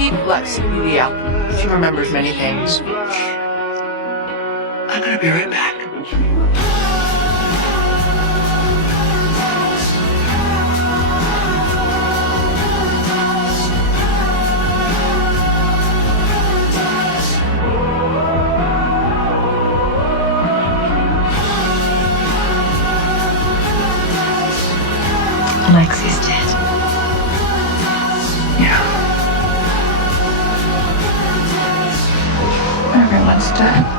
keep Lexi out. She remembers many things. I'm gonna be right back. Lexi's dead. Yeah. Everyone's dead.